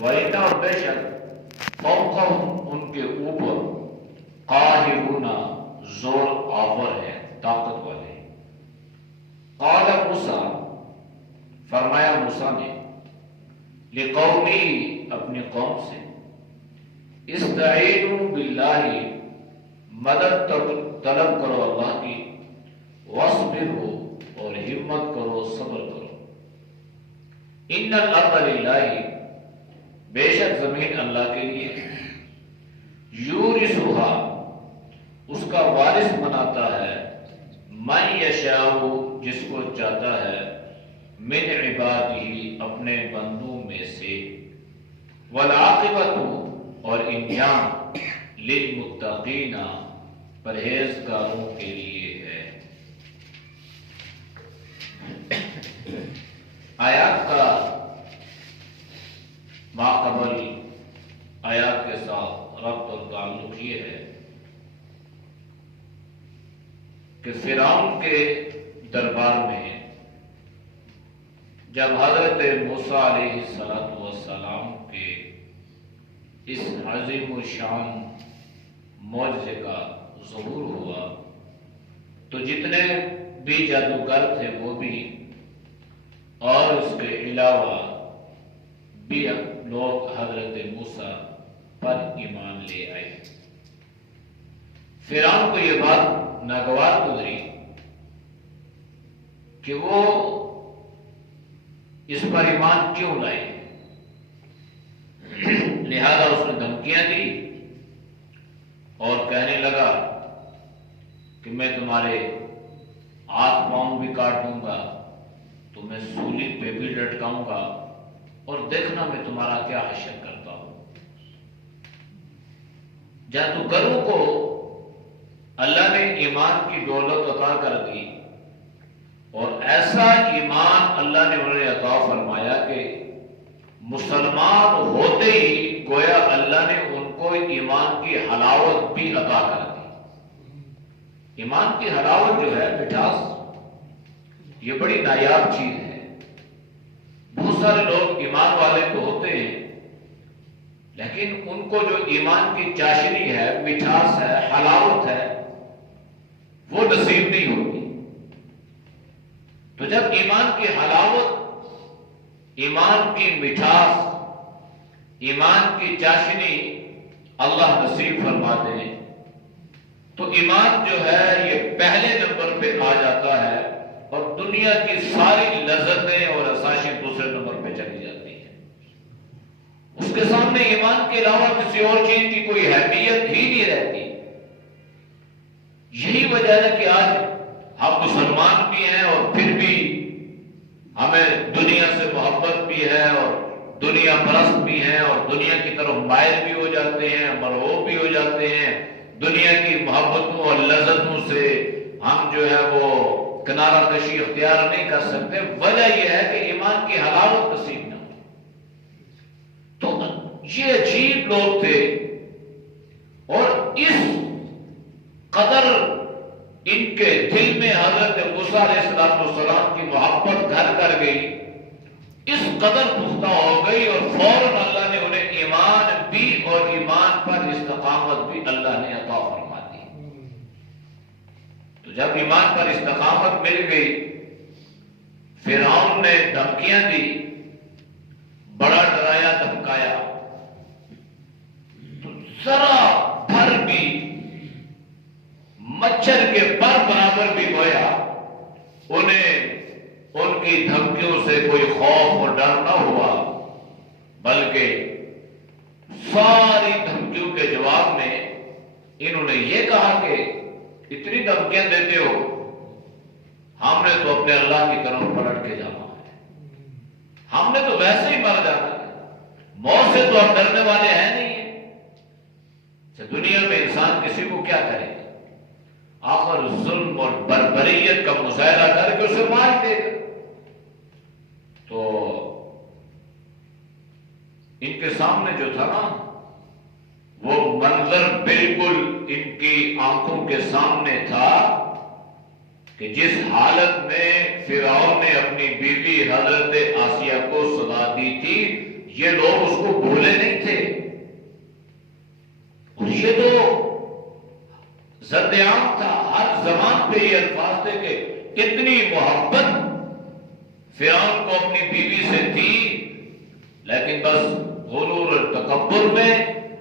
وَإِنَّ اور بے شک فوقہم ان کے اوپر قاہرون زور آور ہے، طاقت والے۔ قال موسیٰ فرمایا موسیٰ نے لقومی اپنی قوم سے استعینوا باللہ مدد طلب کرو اللہ کی، واصبروا اور ہمت کرو صبر کرو۔ ان الارض للہ بے شک زمین اللہ کے لیے، یورثھا اس کا وارث بناتا ہے، من یشاء جس کو چاہتا ہے، من عبادہ اپنے بندوں میں سے، والعاقبۃ اور انجام للمتقین پرہیزگاروں کے لیے ہے۔ آیات کا ماقبل آیات کے ساتھ ربط اور تعلق یہ ہے کہ فرعون کے دربار میں جب حضرت موسیٰ علیہ السلام کے اس عظیم الشان معجزے کا ظہور ہوا تو جتنے بھی جادوگر تھے وہ بھی، اور اس کے علاوہ بھی لوگ حضرت موسیٰ پر ایمان لے آئے۔ فرعون کو یہ بات ناگوار گزری کہ وہ اس پر ایمان کیوں لائے، لہذا اس نے دھمکیاں دی اور کہنے لگا کہ میں تمہارے ہاتھ پاؤں بھی کاٹ دوں گا، تمہیں سولی پہ بھی لٹکاؤں گا، اور دیکھنا میں تمہارا کیا حشر کرتا ہوں۔ جادوگروں کو اللہ نے ایمان کی دولت عطا کر دی، اور ایسا ایمان اللہ نے انہیں عطا فرمایا کہ مسلمان ہوتے ہی گویا اللہ نے ان کو ایمان کی حلاوت بھی عطا کر دی۔ ایمان کی حلاوت جو ہے، مٹھاس، یہ بڑی نایاب چیز ہے۔ بہت سارے لوگ ایمان والے تو ہوتے ہیں لیکن ان کو جو ایمان کی چاشنی ہے، مٹھاس ہے، حلاوت ہے، وہ نصیب نہیں ہوتی۔ تو جب ایمان کی حلاوت، ایمان کی مٹھاس، ایمان کی چاشنی اللہ نصیب فرما دے تو ایمان جو ہے یہ پہلے نمبر پہ آ جاتا ہے، اور دنیا کی ساری لذتیں اور آسائشیں دوسرے نمبر پہ چلی جاتی ہیں۔ اس کے سامنے ایمان کے علاوہ کسی اور چیز کی کوئی اہمیت ہی نہیں رہتی۔ یہی وجہ ہے کہ آج ہم مسلمان بھی ہیں اور پھر بھی ہمیں دنیا سے محبت بھی ہے، اور دنیا پرست بھی ہیں، اور دنیا کی طرف مائل بھی ہو جاتے ہیں، مرغوب بھی ہو جاتے ہیں۔ دنیا کی محبتوں اور لذتوں سے ہم جو ہے وہ کنارہ کشی اختیار نہیں کر سکتے۔ وجہ یہ ہے کہ ایمان کی حلاوت نصیب نہ ہو۔ تو یہ عجیب لوگ تھے، اور اس قدر ان کے دل میں حضرت موسیٰ علیہ السلام کی محبت گھر کر گئی، اس قدر پختہ ہو گئی، اور فوراً اللہ نے انہیں ایمان بھی اور ایمان پر استقامت بھی اللہ نے عطا فرما دی۔ تو جب ایمان پر استقامت مل گئی، فرعون نے دھمکیاں دی، بڑا ڈرایا دھمکایا، تو ذرا بھر بھی، مچھر کے پر برابر بھی گویا انہیں ان کی دھمکیوں سے کوئی خوف اور ڈر نہ ہوا، بلکہ ساری دھمکیوں کے جواب میں انہوں نے یہ کہا کہ اتنی دھمکیاں دیتے ہو، ہم نے تو اپنے اللہ کی طرف پلٹ کے جانا ہے، ہم نے تو ویسے ہی مر جانا ہے، موت سے تو ہم ڈرنے والے ہیں نہیں ہیں۔ دنیا میں انسان کسی کو کیا کرے، آخر ظلم اور بربریت کا مظاہرہ کر کے اسے مار دے گا۔ تو ان کے سامنے جو تھا نا، وہ منظر بالکل ان کی آنکھوں کے سامنے تھا کہ جس حالت میں فرعون نے اپنی بیوی حضرت آسیہ کو سزا دی تھی، یہ لوگ اس کو بھولے نہیں تھے، اور یہ تو زد عام تھا، ہر زبان پہ یہ الفاظ تھے کہ اتنی محبت فرعون کو اپنی بیوی سے تھی، لیکن بس غرور اور تکبر میں،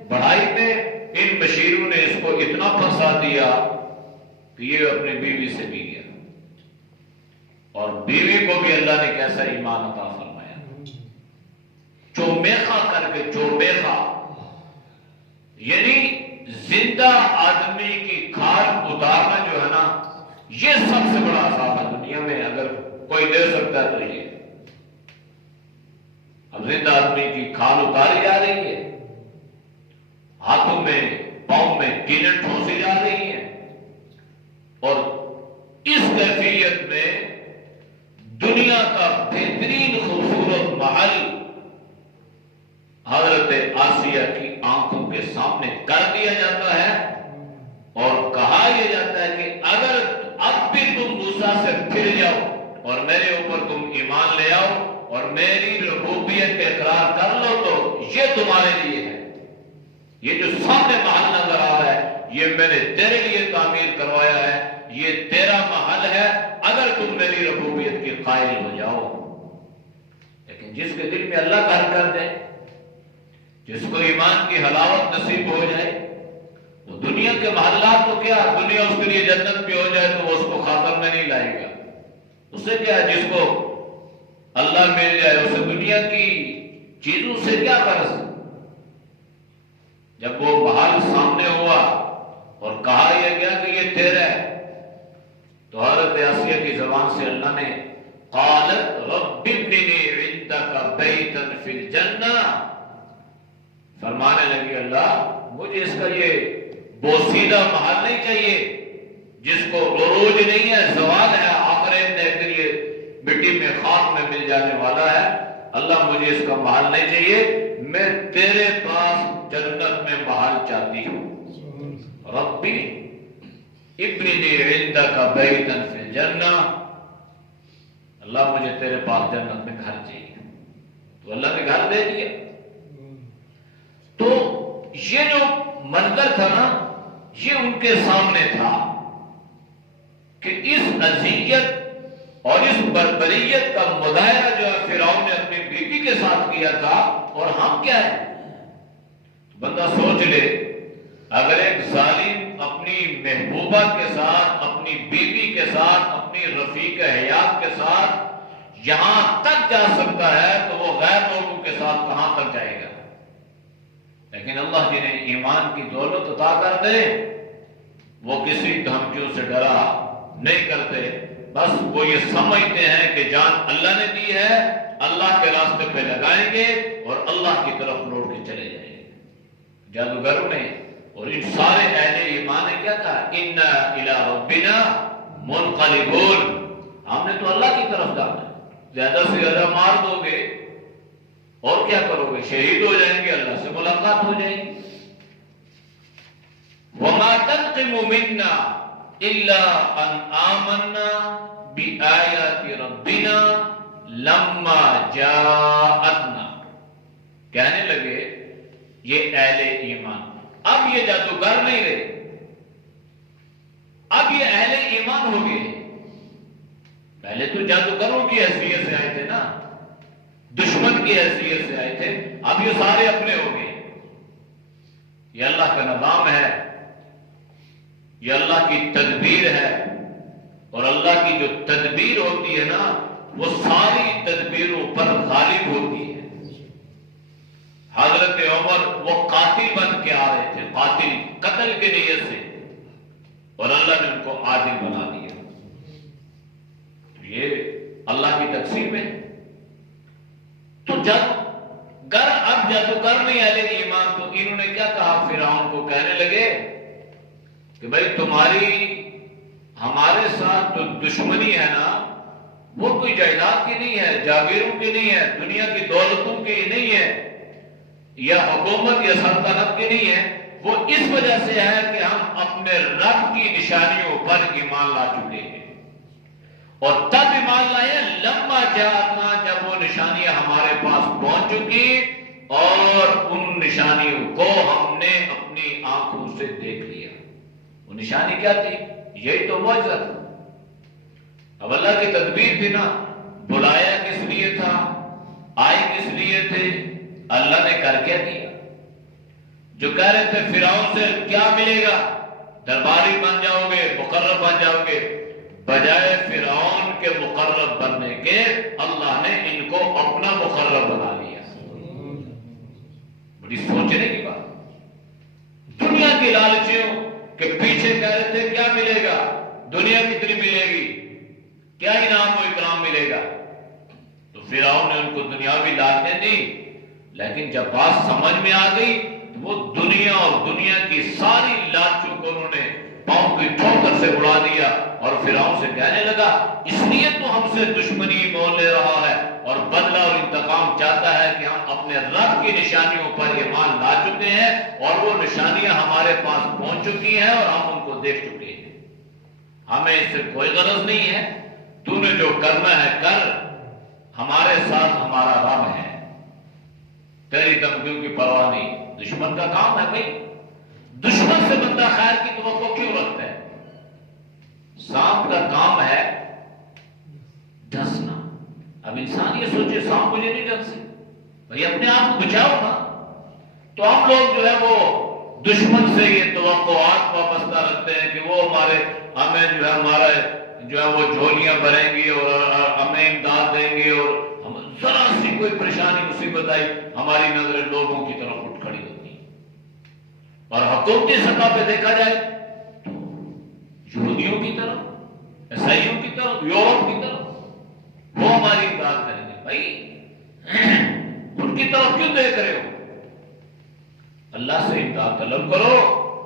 بڑائی میں ان بشیروں نے اس کو اتنا پھنسا دیا کہ یہ اپنی بیوی سے بھی گیا، اور بیوی کو بھی اللہ نے کیسا ایمان عطا فرمایا، چومیخا کر کے، چومیخا یعنی زندہ آدمی کی کھال اتارنا جو ہے نا، یہ سب سے بڑا عذاب ہے دنیا میں، اگر کوئی دے سکتا ہے تو یہ اب زندہ آدمی کی کھال اتاری جا رہی ہے، ہاتھوں میں پاؤں میں کیلیں ٹھونسی جا رہی ہیں، اور اس کیفیت میں دنیا کا بہترین خوبصورت محل حضرت آسیہ کی آنکھوں کے سامنے کر دیا جاتا ہے، اور کہا یہ جاتا ہے کہ اگر اب بھی تم موسیٰ سے پھر جاؤ اور میرے اوپر تم ایمان لے آؤ اور میری ربوبیت کا اقرار کر لو تو یہ تمہارے لیے ہے، یہ جو سامنے محل نظر آ رہا ہے یہ میں نے تیرے لیے تعمیر کروایا ہے، یہ تیرا محل ہے اگر تم میری ربوبیت کے قائل ہو جاؤ۔ لیکن جس کے دل میں اللہ کا حق کر دے، جس کو ایمان کی حلاوت نصیب ہو جائے، وہ دنیا کے محلات تو کیا، دنیا اس کے لیے جنت بھی ہو جائے تو وہ اس کو خاطر میں نہیں لائے گا، اس سے کیا، جس کو اللہ مل جائے اسے دنیا کی چیزوں سے کیا غرض۔ جب وہ محل سامنے ہوا اور کہا یہ گیا کہ یہ تیرا ہے، تو حضرت آسیہ کی زبان سے اللہ نے قالت رب ابن لی عندک بیتا فی الجنہ، فرمانے لگی اللہ مجھے اس کا یہ بوسیدہ محل نہیں چاہیے جس کو عروج نہیں ہے، زوال ہے، آخرت میں ایک دن یہ مٹی میں خاک میں مل جانے والا ہے، اللہ مجھے اس کا محل نہیں چاہیے، میں تیرے پاس جنت میں محل چاہتی ہوں، ربی ابن لی عندک بیتا فی الجنہ، اللہ مجھے تیرے پاس جنت میں گھر چاہیے، تو اللہ نے گھر دے دیا۔ تو یہ جو منظر تھا نا یہ ان کے سامنے تھا کہ اس اذیت اور اس بربریت کا مظاہرہ جو ہے فرعون نے اپنی بیوی کے ساتھ کیا تھا، اور ہم کیا ہے، بندہ سوچ لے اگر ایک ظالم اپنی محبوبہ کے ساتھ، اپنی بیوی کے ساتھ، اپنی رفیق حیات کے ساتھ یہاں تک جا سکتا ہے تو وہ غیر لوگوں کے ساتھ کہاں تک جائے گا۔ لیکن اللہ جنہیں ایمان کی دولت عطا کر دے وہ کسی دھمکیوں سے ڈرا نہیں کرتے، بس وہ یہ سمجھتے ہیں کہ جان اللہ نے دی ہے، اللہ کے راستے پہ لگائیں گے اور اللہ کی طرف لوٹ کے چلے جائیں گے۔ جادوگروں نے اور ان سارے اہل ایمان نے کیا کہا، اِنَّا إِلَىٰ رَبِّنَا مُنْقَلِبُونَ، ہم نے تو اللہ کی طرف جانا ہے، زیادہ سے زیادہ مار دو گے اور کیا کرو گے، شہید ہو جائیں گے، اللہ سے ملاقات ہو جائے گی۔ وَمَا تَنْقِمُ مِنَّا إِلَّا أَنْ آمَنَّا بِآيَاتِ رَبِّنَا لَمَّا جَاءَتْنَا، کہنے لگے یہ اہل ایمان، اب یہ جادوگر نہیں رہے، اب یہ اہل ایمان ہو گئے۔ پہلے تو جادوگروں کی حیثیت سے آئے تھے نا، دشمن کی حیثیت سے آئے تھے، اب یہ سارے اپنے ہو گئے۔ یہ اللہ کا نظام ہے، یہ اللہ کی تدبیر ہے، اور اللہ کی جو تدبیر ہوتی ہے نا وہ ساری تدبیروں پر غالب ہوتی ہے۔ حضرت عمر وہ قاتل بن کے آ رہے تھے، قاتل قتل کے نیت سے، اور اللہ نے ان کو عادل بنا دیا۔ یہ اللہ کی تقسیم ہے۔ تو جادوگر اب جادوگر نہیں اہل ایمان، تو انہوں نے کیا کہا، فرعون کو کہنے لگے کہ بھائی تمہاری ہمارے ساتھ جو دشمنی ہے نا وہ کوئی جائیداد کی نہیں ہے، جاگیروں کی نہیں ہے، دنیا کی دولتوں کی نہیں ہے، یا حکومت یا سلطنت کی نہیں ہے، وہ اس وجہ سے ہے کہ ہم اپنے رب کی نشانیوں پر ایمان لا چکے ہیں۔ اور تب ایمان لائے لما جاءتنا، جب وہ نشانیاں ہمارے پاس پہنچ چکی اور ان نشانیوں کو ہم نے اپنی آنکھوں سے دیکھ لیا۔ وہ نشانی کیا تھی؟ یہی تو معجزہ تھا۔ اب اللہ کی تدبیر تھی نا، بلایا کس لیے تھا، آئے کس لیے تھے، اللہ نے کر کے دیا۔ جو کہہ رہے تھے فرعون سے کیا ملے گا، درباری بن جاؤ گے، مقرب بن جاؤ گے، بجائے فرعون کے مقرب بننے کے اللہ نے ان کو اپنا مقرب بنا لیا۔ بڑی سوچنے کی بات۔ دنیا کی لالچیوں کے پیچھے کہہ رہے تھے کیا ملے گا، دنیا کتنی ملے گی، کیا انعام و اکرام ملے گا، تو فرعون نے ان کو دنیاوی لالچیں دی، لیکن جب بات سمجھ میں آ گئی تو وہ دنیا اور دنیا کی ساری لالچوں کو انہوں نے پاؤں کی ٹھوکر سے اڑا دیا، اور فرعون سے کہنے لگا اس لیے تو ہم سے دشمنی مول لے رہا ہے اور بدلہ اور انتقام چاہتا ہے کہ ہم اپنے رب کی نشانیوں پر ایمان لا چکے ہیں اور وہ نشانیاں ہمارے پاس پہنچ چکی ہیں اور ہم ان کو دیکھ چکے ہیں، ہمیں اس سے کوئی غرض نہیں ہے، تو نے جو کرنا ہے کر، ہمارے ساتھ ہمارا رب ہے، تیری دھمکیوں کی پرواہ نہیں۔ دشمن کا کام ہے بھائی، دشمن سے بندہ خیر کی توقع کیوں رکھتا ہے؟ سانپ کا کام ہے ڈسنا۔ اب انسان یہ سوچے سانپ مجھے نہیں ڈس سکتے، بھائی اپنے آپ کو بچاؤ نا۔ تو ہم لوگ جو ہے وہ دشمن سے یہ توقعات وابستہ رکھتے ہیں کہ وہ ہمیں جو ہے ہمارا جو ہے وہ جھولیاں بھریں گی اور ہمیں امداد دیں گے، اور ہم ذرا سی کوئی پریشانی مصیبت آئی ہماری نظریں لوگوں کی طرف اٹھ کھڑی ہوتی ہیں، اور حکومتی سطح پہ دیکھا جائے تو یہودیوں کی طرف، عیسائیوں کی طرف، یورپ کی طرف وہ ہماری امداد کریں گے۔ بھائی ان کی طرف کیوں دیکھ رہے ہو؟ اللہ سے امداد طلب کرو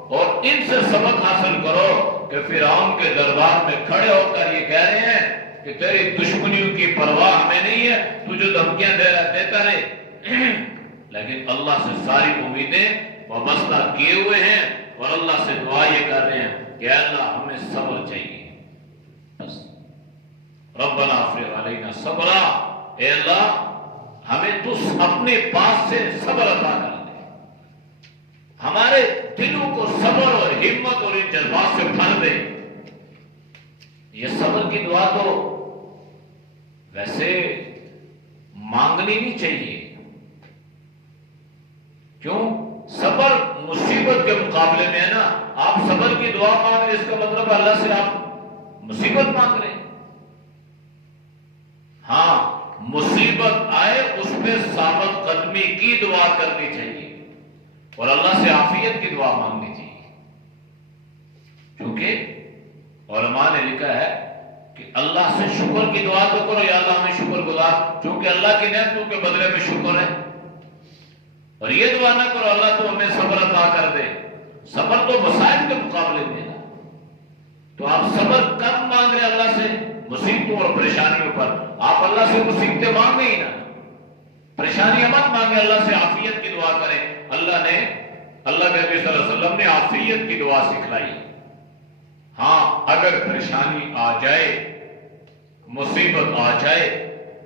اور ان سے سبق حاصل کرو کہ فرعون کے دربار میں کھڑے ہو کر یہ کہہ رہے ہیں کہ تیری دشمنیوں کی پرواہ ہمیں نہیں ہے، تو جو دھمکیاں دیتا رہے، لیکن اللہ سے ساری امیدیں وابستہ کیے ہوئے ہیں اور اللہ سے دعا یہ کر رہے ہیں کہ اللہ ہمیں صبر چاہیے، بس ربنا افرغ علینا صبرا، اے اللہ ہمیں تو اپنے پاس سے صبر عطا کر دے، ہمارے دلوں کو صبر اور ہمت اور ان جذبات سے بھر دے۔ یہ صبر کی دعا تو ویسے مانگنی نہیں چاہیے، کیوں؟ صبر مصیبت کے مقابلے میں ہے نا، آپ صبر کی دعا مانگ رہے اس کا مطلب اللہ سے آپ مصیبت مانگ رہے ہیں۔ ہاں مصیبت آئے اس پہ ثابت قدمی کی دعا کرنی چاہیے اور اللہ سے عافیت کی دعا مانگنی چاہیے، کیونکہ علماء نے لکھا ہے کہ اللہ سے شکر کی دعا تو کرو، یا اللہ ہمیں شکر گزار، چونکہ اللہ کی نعمتوں کے بدلے میں شکر ہے، اور یہ دعا نہ کرو اللہ تو ہمیں صبر عطا کر دے، صبر تو مصائب کے مقابلے میں ہے، تو آپ صبر کب مانگ رہے اللہ سے؟ مصیبتوں اور پریشانیوں پر۔ آپ اللہ سے مصیبتیں مانگے ہی نا، پریشانیاں مت مانگے، اللہ سے عافیت کی دعا کریں۔ اللہ کے نبی صلی اللہ علیہ وسلم نے عافیت کی دعا سکھلائی۔ ہاں اگر پریشانی آ جائے، مصیبت آ جائے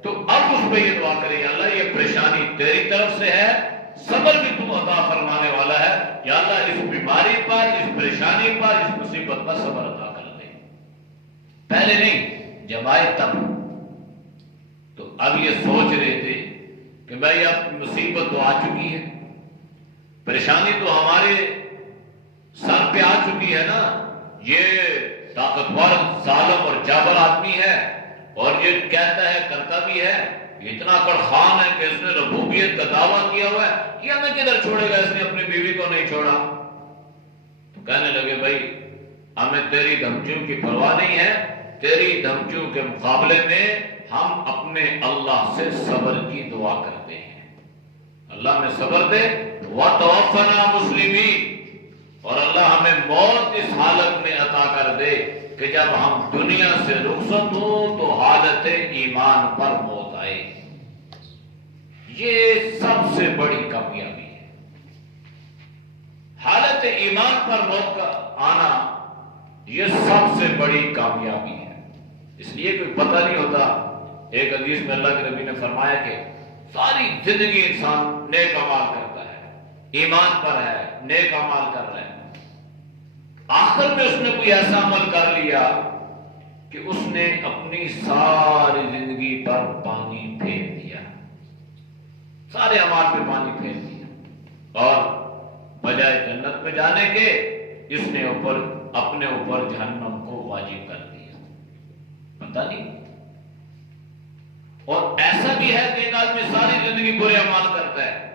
تو اب اس پہ یہ دعا کریں، اللہ یہ پریشانی تیری طرف سے ہے، صبر بھی تو عطا فرمانے والا ہے، یا اللہ اس بیماری پر، اس پریشانی پر، اس مصیبت پر صبر عطا کر دے۔ پہلے نہیں، جب آئے تب۔ تو اب یہ سوچ رہے تھے کہ بھائی اب مصیبت تو آ چکی ہے، پریشانی تو ہمارے سر پہ آ چکی ہے نا، یہ طاقتور ظالم اور جابر آدمی ہے اور یہ کہتا ہے کرتا بھی ہے، یہ اتنا کڑخان ہے کہ اس نے ربوبیت کا دعویٰ کیا ہوا ہے، یہ ہمیں کدھر چھوڑے گا، اس نے اپنی بیوی کو نہیں چھوڑا۔ تو کہنے لگے بھائی ہمیں تیری دھمکیوں کی پرواہ نہیں ہے، تیری دھمکیوں کے مقابلے میں ہم اپنے اللہ سے صبر کی دعا کرتے ہیں، اللہ میں صبر دے، وَتَوَفَّنَا مُسْلِمِينَ، اور اللہ ہمیں موت اس حالت میں عطا کر دے کہ جب ہم دنیا سے رخصت ہوں تو حالت ایمان پر موت آئے۔ یہ سب سے بڑی کامیابی ہے، حالت ایمان پر موت کا آنا یہ سب سے بڑی کامیابی ہے۔ اس لیے کوئی پتہ نہیں ہوتا. ایک حدیث میں اللہ کے نبی نے فرمایا کہ ساری زندگی انسان نیک اعمال کرتا ہے، ایمان پر ہے، نیک اعمال کر رہا ہے، آخر میں اس نے کوئی ایسا عمل کر لیا کہ اس نے اپنی ساری زندگی پر پانی پھیر دیا، سارے اعمال پہ پانی پھیر دیا، اور بجائے جنت میں جانے کے اس نے اپنے اوپر جہنم کو واجب کر دیا. پتہ نہیں. اور ایسا بھی ہے کہ ایک آدمی ساری زندگی برے اعمال کرتا ہے،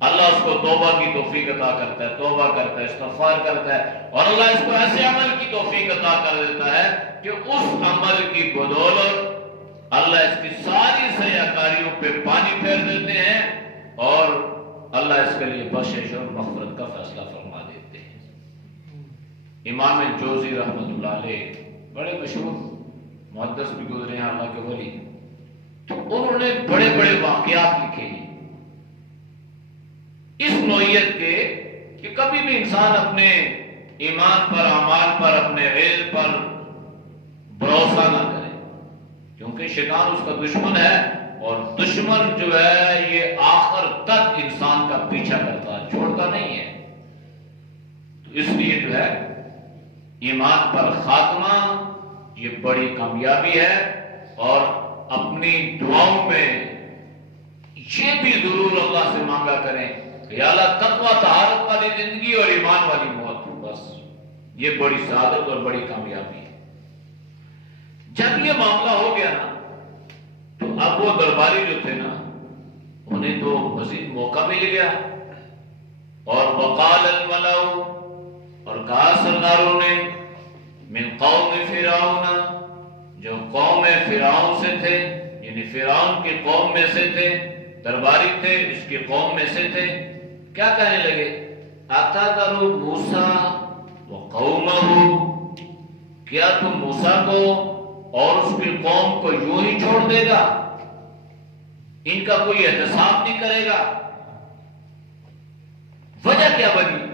اللہ اس کو توبہ کی توفیق عطا کرتا ہے، توبہ کرتا ہے، استغفار کرتا ہے، اور اللہ اس کو ایسے عمل کی توفیق عطا کر دیتا ہے کہ اس عمل کی بدولت اللہ اس کی ساری سیاکاریوں پہ پانی پھیر دیتے ہیں، اور اللہ اس کے لیے بخشش اور مغفرت کا فیصلہ فرما دیتے ہیں. امام جوزی رحمۃ اللہ علیہ بڑے مشہور محدث بھی گزرے ہیں، اللہ کے ولی، تو انہوں نے بڑے بڑے واقعات لکھے ہیں اس نوعیت کے کہ کبھی بھی انسان اپنے ایمان پر، اعمال پر، اپنے علم پر بھروسہ نہ کرے، کیونکہ شیطان اس کا دشمن ہے، اور دشمن جو ہے یہ آخر تک انسان کا پیچھا کرتا ہے، چھوڑتا نہیں ہے. تو اس لیے جو ہے ایمان پر خاتمہ یہ بڑی کامیابی ہے. اور اپنی دعاؤں میں یہ بھی ضرور اللہ سے مانگا کریں کہ یا اللہ تقوی طہارت والی زندگی اور ایمان والی موت، بس یہ بڑی سعادت اور بڑی کامیابی ہے. جب یہ معاملہ ہو گیا نا تو اب وہ درباری جو تھے نا انہیں تو مزید موقع مل گیا، اور وقال الملأ، اور کہا سرداروں نے، من قوم فرعون، جو قوم فرعون سے تھے، یعنی فرعون کی قوم میں سے تھے، درباری تھے اس کی قوم میں سے تھے، کیا کہنے لگے؟ اتذر موسیٰ وقومہ، کیا تم موسیٰ کو اور اس کی قوم کو یوں ہی چھوڑ دے گا؟ ان کا کوئی احتساب نہیں کرے گا؟ وجہ کیا بنی؟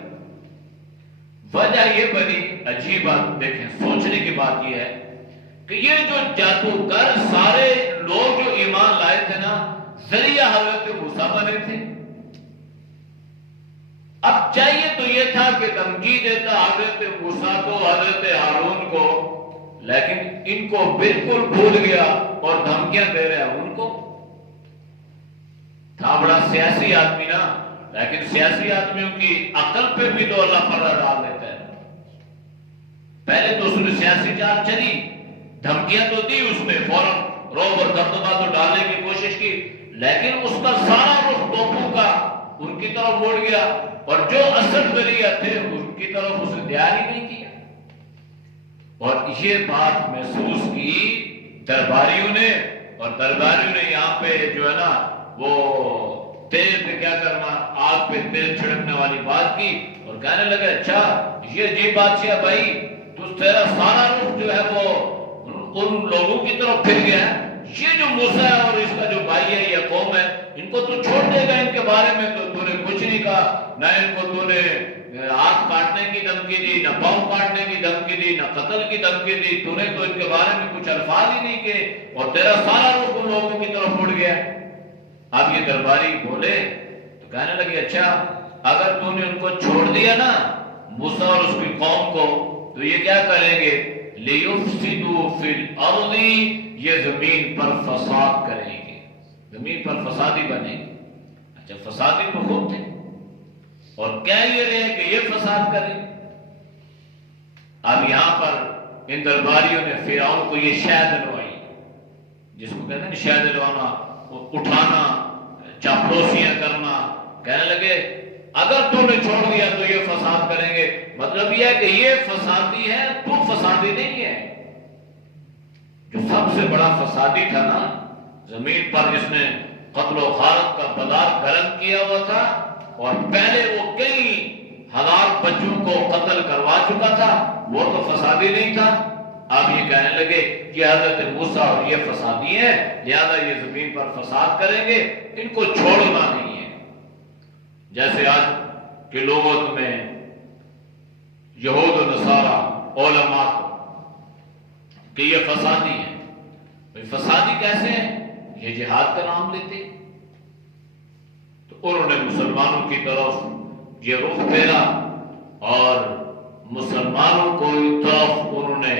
وجہ یہ بنی، عجیب بات دیکھیں، سوچنے کی بات یہ ہے کہ یہ جو جادوگر سارے لوگ جو ایمان لائے تھے نا، ذریعہ حضرت موسیٰ بنے تھے. اب چاہیے تو یہ تھا کہ دھمکی دیتا حضرت موسیٰ کو، حضرت ہارون کو، لیکن ان کو بالکل بھول گیا اور دھمکیاں دے رہا ہے ان کو. تھا بڑا سیاسی آدمی نا، لیکن سیاسی آدمیوں کی عقل پہ بھی تو اللہ پردہ ڈال دیتا ہے. پہلے تو اس نے سیاسی چال چلی، دھمکیاں تو دی اس نے، فوراً روب اور دبدبا تو ڈالنے کی کوشش کی، لیکن اس کا سارا رخ توپوں کا ان کی طرف موڑ گیا، اور جو اصل ذریعہ تھے ان کی طرف اس نے دھیان ہی نہیں کیا. اور یہ بات محسوس کی درباریوں نے، اور درباریوں نے یہاں پہ جو ہے نا وہ تیل پہ کیا کرنا، آگ پہ تیل چھڑکنے والی بات کی، اور کہنے لگے اچھا یہ جی بادشاہ بھائی تو تیرا سارا رخ جو ہے وہ ان لوگوں کی طرف پھر گیا ہے، یہ جو موسیٰ ہے اور اس کا جو بھائی ہے یا قوم ہے، ان کو تو چھوڑ دے گا، ان کے بارے میں تو نے کچھ نہیں کہا، نہ ان کو تو نے ہاتھ کاٹنے کی دھمکی دی، نہ پاؤں کاٹنے کی دھمکی دی، نہ قتل کی دھمکی دی، تو نے تو ان کے بارے میں کچھ الفاظ ہی نہیں کہے، اور تیرا سارا رخ ان لوگوں کی طرف مڑ گیا. اب یہ درباری بولے تو کہنے لگے اچھا اگر تو نے ان کو چھوڑ دیا نا موسیٰ اور اس کی قوم کو، تو یہ کیا کریں گے؟ لِيُفْسِدُوا فِي الْأَرْضِ، یہ زمین پر فساد کریں گے، زمین پر فسادی بنے گے. اچھا فسادی تو خود تھے، اور کہہ یہ رہے کہ یہ فساد کریں. اب یہاں پر ان درباریوں نے فرعون کو یہ شے دلوائی، جس کو کہتے ہیں شے دلوانا، اٹھانا، چاپلوسیاں کرنا. کہنے لگے اگر تم نے چھوڑ دیا تو یہ فساد کریں گے. مطلب یہ ہے کہ یہ فسادی ہے، تو فسادی نہیں ہے. جو سب سے بڑا فسادی تھا نا زمین پر، جس نے قتل و غارت کا بازار گرم کیا ہوا تھا، اور پہلے وہ کئی ہزار بچوں کو قتل کروا چکا تھا، وہ تو فسادی نہیں تھا. اب یہ کہنے لگے کہ حضرت موسیٰ اور یہ فسادی ہیں، لہذا یہ زمین پر فساد کریں گے، ان کو چھوڑنا نہیں ہے. جیسے آج کے لوگوں تمہیں یہود و نصارہ علماء کہ یہ فسادی ہے. بھئی فسادی کیسے ہیں؟ یہ جہاد کا نام لیتے. تو انہوں نے مسلمانوں کی طرف یہ رخ پھیرا اور مسلمانوں کو طرف انہوں نے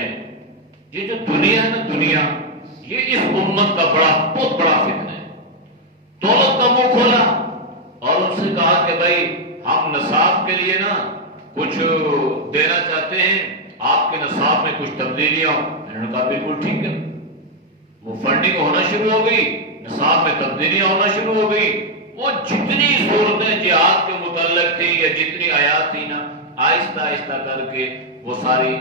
یہ جو دنیا ہے نا، دنیا یہ اس امت کا بہت بڑا فتنہ ہے. دولت کا منہ کھولا اور ان سے کہا کہ بھائی ہم نصاب کے لیے نا کچھ دینا چاہتے ہیں، آپ کے نصاب میں کچھ تبدیلیاں. انہوں نے کہا بالکل ٹھیک ہے. وہ فنڈنگ ہونا شروع ہو گئی، نصاب میں تبدیلیاں ہونا شروع ہو گئی. وہ جتنی صورتیں جہاد کے متعلق تھی یا جتنی آیات تھی نا، آہستہ آہستہ کر کے وہ ساری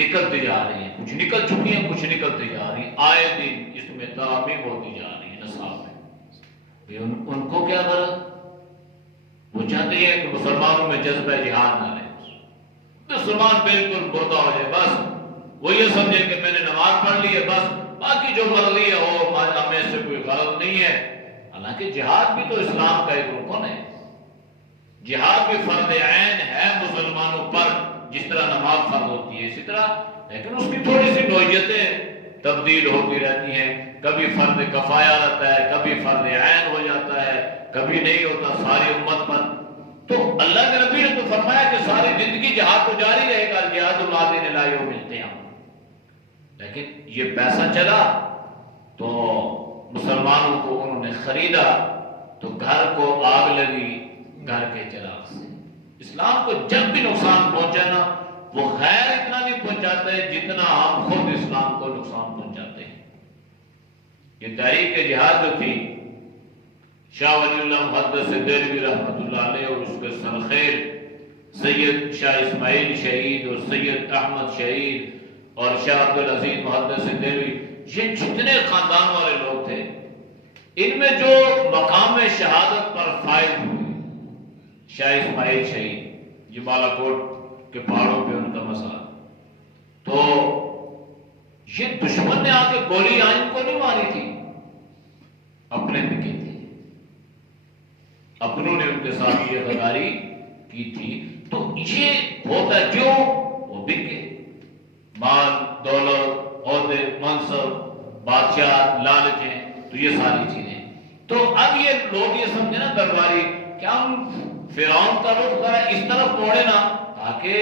نکلتی جا رہی ہیں. کچھ نکل چکی ہیں، کچھ نکلتی جا رہی ہیں. آئے دن اس میں ترامیم ہوتی جا رہی ہے نصاب میں. ان کو کیا غرض؟ وہ چاہتے ہیں کہ مسلمانوں میں جذبہ جہاد نہ رہے، مسلمان بالکل مردہ ہو جائے. بس وہ یہ سمجھے کہ میں نے نماز پڑھ لی ہے، بس باقی جو مرضی ہے وہ ہمیں سے کوئی غلط نہیں ہے. حالانکہ جہاد بھی تو اسلام کا ایک رکن ہے. جہاد بھی فرض عین ہے مسلمانوں پر، جس طرح نماز فرض ہوتی ہے اسی طرح. لیکن اس کی تھوڑی سی نوعیتیں تبدیل ہوتی رہتی ہیں. کبھی فرض کفایہ رہتا ہے، کبھی فرض عین ہو جاتا ہے، کبھی نہیں ہوتا ساری امت پر. تو اللہ کے نبی نے تو فرمایا کہ ساری زندگی جہاد تو جاری رہے گا، جہاد المادین لا یوم القیامہ. لیکن یہ پیسہ چلا تو مسلمانوں کو انہوں نے خریدا تو گھر کو آگ لگی گھر کے چراغ سے. اسلام کو جب بھی نقصان پہنچا نا، وہ غیر اتنا نہیں پہنچاتا ہے جتنا ہم خود اسلام کو نقصان پہنچاتے ہیں. یہ تحریک جہاد جو تھی، شاہ ولی اللہ محدث دہلوی رحمۃ اللہ علیہ اور اس کے سرخیر سید شاہ اسماعیل شہید اور سید احمد شہید اور شاہ عبدالعزیز محدث دہلوی، یہ جتنے خاندان والے لوگ تھے، ان میں جو مقام شہادت پر فائز ہوئے، شاہ اسماعیل شہید، یہ بالا کوٹ کے پہاڑوں پہ ان کا مزار. تو یہ دشمن نے آ کے گولی ان کو نہیں ماری تھی، اپنے پہ کی تھی، اپنوں نے ان کے ساتھ یہ غداری کی تھی. تو یہ ہوتا کیوں؟ وہ بکے، مال دولت عہدے منصب بادشاہ لالچیں، تو یہ ساری چیزیں. تو اب یہ لوگ یہ سمجھے نا درباری کہ ہم فرعون کا رخ ذرا اس طرف موڑے نا تاکہ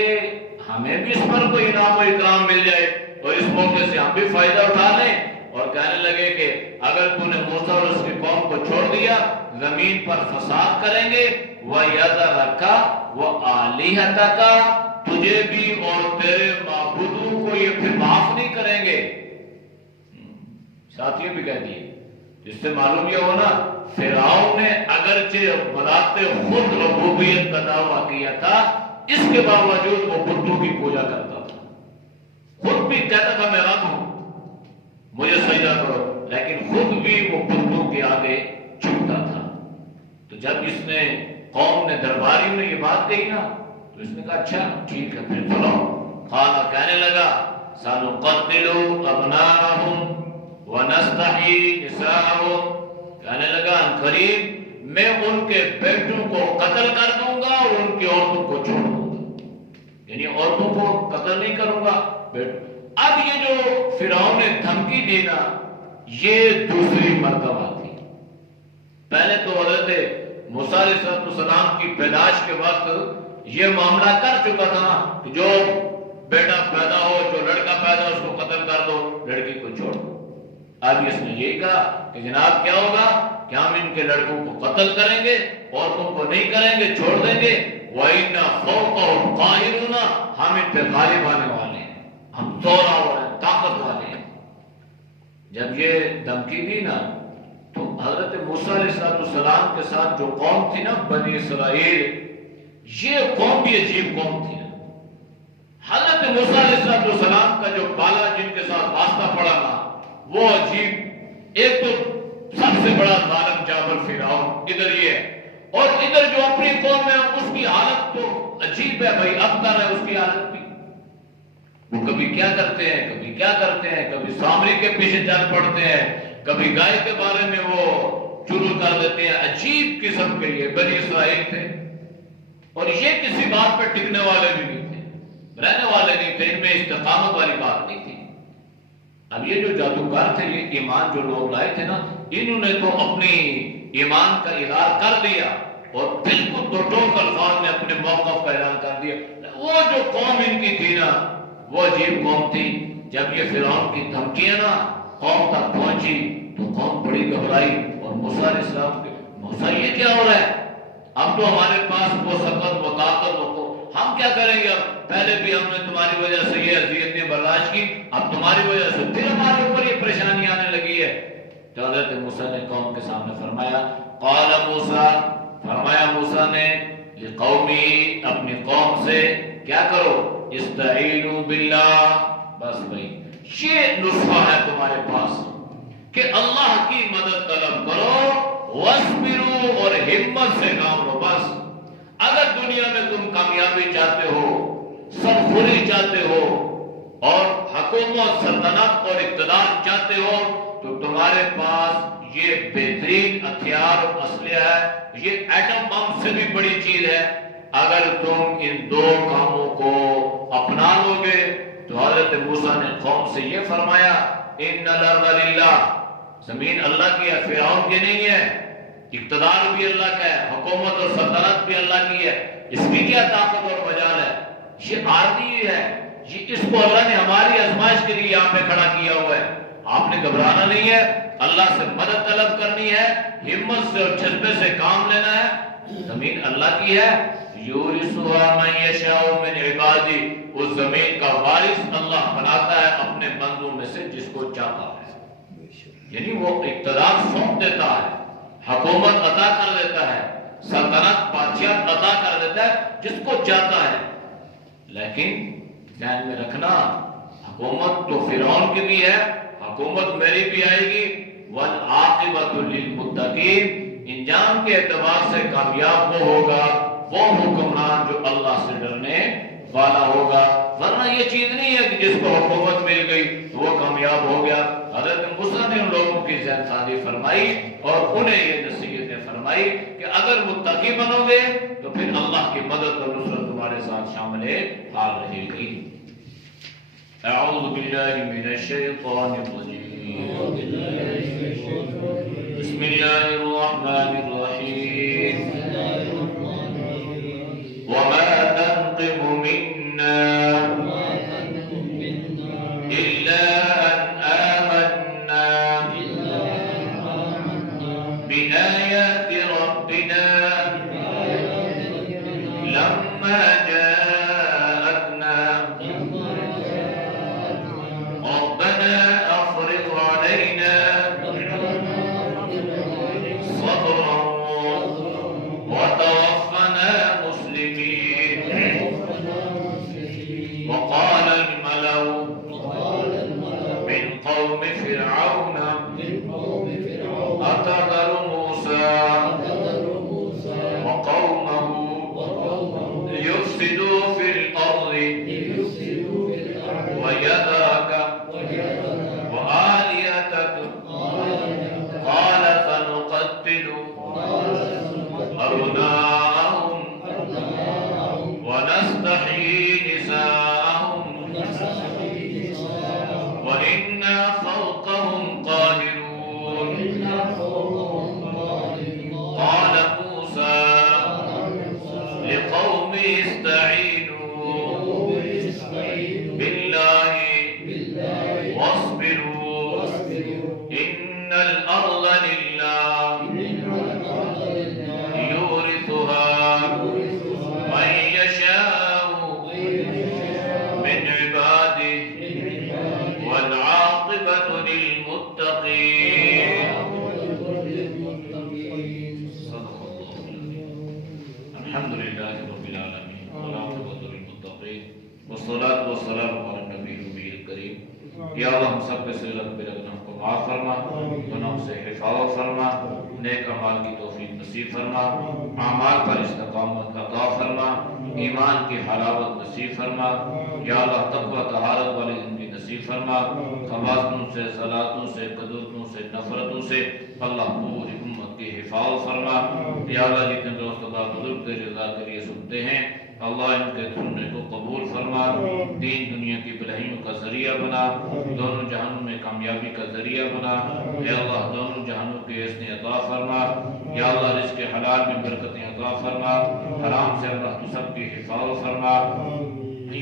ہمیں بھی اس پر کوئی انعام و اکرام مل جائے اور اس موقع سے ہم بھی فائدہ اٹھا لیں. اور کہنے لگے کہ اگر تو نے موسیٰ اور اس کی قوم کو چھوڑ دیا، زمین پر فساد کریں گے. وَيَذَرَكَ وَآلِهَتَكَ، تجھے بھی اور تیرے معبودوں کو یہ پھر معاف نہیں کریں گے. ساتھیوں بھی کہہ دیے. جس سے معلوم یہ ہونا، فرعون نے اگرچہ بذات خود ربوبیت کا دعویٰ کیا تھا، اس کے باوجود وہ بتوں کی پوجا کرتا تھا. خود بھی کہتا تھا میں رب ہوں، مجھے سجدہ کرو، لیکن خود بھی وہ بتوں کے آگے جھکتا تھا. تو جب اس نے قوم نے درباریوں نے یہ بات کہی نا، تو اس نے کہا اچھا ٹھیک ہے پھر چلو. خانہ کہنے لگا سَنُقَتِّلُ أَبْنَاءَهُمْ وَنَسْتَحْيِي نِسَاءَهُمْ، کہنے لگا قریب میں ان کے بیٹوں کو قتل کر دوں گا اور ان کی عورتوں کو چھوڑ دوں گا. یعنی عورتوں کو قتل نہیں کروں گا. اب یہ جو فرعون نے دھمکی دی نا، یہ دوسری مرتبہ تھی. پہلے تو حضرت موسیٰ علیہ السلام کی پیدائش کے وقت یہ معاملہ کر چکا تھا کہ جو بیٹا پیدا ہو، جو لڑکا پیدا ہو، اس کو قتل کر دو، لڑکی کو چھوڑ دو. اب اس نے یہی کہا کہ جناب کیا ہوگا کہ ہم ان کے لڑکوں کو قتل کریں گے، عورتوں کو نہیں کریں گے، چھوڑ دیں گے. وَإِنَّ فَوْقَهُمْ قَاهِرُونَ، ہم ان پہ غالب آنے والے ہیں، ہم زورا ہو رہے ہیں، طاقت والے ہیں. جب یہ دھمکی دی نا، تو حضرت موسیٰ علیہ السلام کے ساتھ جو قوم تھی نا بنی اسرائیل، یہ قوم بھی عجیب قوم تھی. حضرت موسیٰ علیہ السلام کا جو بالا جن کے ساتھ واسطہ پڑا نا، وہ عجیب. ایک تو سب سے بڑا ظالم جابر فرعون ادھر یہ ہے، اور ادھر جو اپنی قوم ہے اس کی حالت تو عجیب ہے بھائی. اب تک ہے اس کی حالت بھی، وہ کبھی کیا کرتے ہیں، کبھی کیا کرتے ہیں، کبھی سامری کے پیچھے چل پڑتے ہیں، کبھی گائے کے بارے میں وہ شروع کر دیتے ہیں. عجیب قسم کے یہ بنی اسرائیل تھے، اور یہ کسی بات پر ٹکنے والے بھی نہیں تھے، رہنے والے نہیں تھے، ان میں استقامت والی بات نہیں تھی. اب یہ جو جادوگر تھے، یہ ایمان جو لوگ لائے تھے نا، انہوں نے تو اپنی ایمان کا اظہار کر دیا اور بالکل دو ٹوک الفاظ میں اپنے موقف کا اعلان کر دیا۔ وہ جو قوم ان کی تھی نا، وہ عجیب قوم تھی۔ جب یہ فرعون کی دھمکیاں نا قوم تک پہنچی تو قوم بڑی گھبرائی اور موسیٰ علیہ السلام کے، موسیٰ یہ کیا ہو رہا ہے؟ اب تو ہمارے پاس وہ سخت وہ طاقت وہ، ہم کیا کریں گے؟ اب پہلے بھی ہم نے تمہاری وجہ سے یہ اذیتیں برداشت کی، اب تمہاری وجہ سے پھر ہمارے اوپر یہ پریشانی آنے لگی ہے۔ تو حضرت موسیٰ نے قوم کے سامنے فرمایا، قال موسیٰ، فرمایا موسیٰ نے لقومی، اپنی قوم سے کیا کرو؟ استعینوا باللہ، بس بھائی یہ نسخہ ہے تمہارے پاس کہ اللہ کی مدد طلب کرو، وَاصْبِرُوا، اور ہمت سے کام لو۔ بس اگر دنیا میں تم کامیابی چاہتے ہو، سرخوری چاہتے ہو اور حکومت، سلطنت اور اقتدار چاہتے ہو تو تمہارے پاس یہ بہترین ہتھیار اور اسلحہ ہے، یہ ایٹم بم سے بھی بڑی چیز ہے۔ اگر تم ان دو کاموں کو اپنا لو گے تو حضرت موسیٰ نے قوم سے یہ فرمایا، ان الارض للہ، زمین اللہ کی ہے، فرعون کی نہیں ہے، اقتدار بھی اللہ کا ہے، حکومت اور سلطنت بھی اللہ کی ہے، اس کی کیا طاقت اور مجال ہے؟ یہ عارضی ہے، یہ اس کو اللہ نے ہماری آزمائش کے لیے یہاں پہ کھڑا کیا ہوا ہے۔ آپ نے گھبرانا نہیں ہے، اللہ سے مدد طلب کرنی ہے، ہمت سے اور جذبے سے کام لینا ہے۔ زمین اللہ کی ہے، یورثها من یشاء من عبادی، اس زمین کا وارث اللہ بناتا ہے اپنے بندوں میں سے جس کو چاہتا ہے، یعنی وہ اقتدار سونپ دیتا ہے، حکومت عطا کر دیتا ہے، سلطنت بادشاہ عطا کر دیتا ہے جس کو چاہتا ہے۔ لیکن ذہن میں رکھنا، حکومت تو فرعون کی بھی ہے، حکومت میری بھی آئے گی، والعاقبۃ للمتقین، انجام کے اعتبار سے کامیاب وہ ہوگا وہ حکمران جو اللہ سے ڈرنے والا ہوگا۔ ورنہ یہ چیز نہیں ہے کہ جس کو حکومت مل گئی تو وہ کامیاب ہو گیا۔ حضرت موسیٰ نے ان لوگوں کی ذہن سازی فرمائی اور انہیں یہ نصیحتیں فرمائی کہ اگر متقی بنو گے تو پھر اللہ کی مدد اور نصرت تمہارے ساتھ شامل حال رہے گی۔ اعوذ باللہ من الشیطان الرجیم، بسم اللہ الرحمن الرحیم، وما تنقم منا إلا أن آمنا بآيات ربنا لما جاءتنا ربنا أفرغ علينا صبرا وتوفنا مسلمين۔ وقال الملأ من قوم فرعون أتذر موسى وقومه ليفسدوا في الأرض ويذرك وآلهتك قال سنقتل أبناءهم ونستحيي نساءهم وإنا فوقهم قاهرون۔ قال موسى لقومه استعينوا بالله واصبروا إن الأرض لله يورثها من يشاء من عباده والعاقبة للمتقين۔ الحمد لله رب العالمين والعاقبة للمتقين والصلاة والسلام على النبي الكريم۔ یا اللہ ہم سب کے صغیرت بڑے گناہ کو معاف فرما، گناہوں سے حفاظت فرما، نیک اعمال کی توفیق نصیب فرما، اعمال پر استقامت عطا فرما، ایمان کی حلاوت نصیب فرما۔ یا اللہ تقوی طہارت والی زندگی نصیب فرما، خباثتوں سے، زلاتوں سے، قدرتوں سے، نفرتوں سے اللہ پوری امت کی حفاظت فرما۔ یا اللہ جتنے دوست بزرگ تیری رضا کے لیے سنتے ہیں اللہ ان کے سننے کو قبول فرما، دین دنیا کی بھلائیوں کا ذریعہ بنا، دونوں جہانوں میں کامیابی کا ذریعہ بنا، اے اللہ دونوں جہانوں کے حسن عطا فرما، یا اللہ رزق حلال میں برکتیں عطا فرما، حرام سے اللہ تو سب کی حفاظت فرما،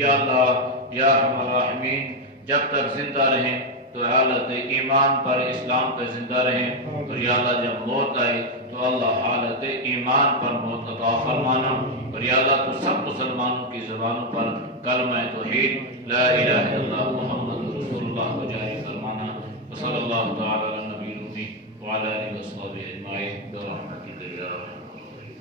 یا اللہ یا ارحم الراحمین جب تک زندہ رہیں تو حالت ایمان پر اسلام پر زندہ رہیں، اور یا اللہ جب موت آئے تو اللہ حالت ایمان پر موت عطا فرمانا، اور یا اللہ تو سب مسلمانوں کی زبانوں پر کلمہ توحید لا الہ الا اللہ محمد رسول اللہ کو جاری فرمانا، وصلی اللہ تعالی علی نبی الامی وعلی آلہ وصحبہ اجمعین برحمتک یا ارحم الراحمین۔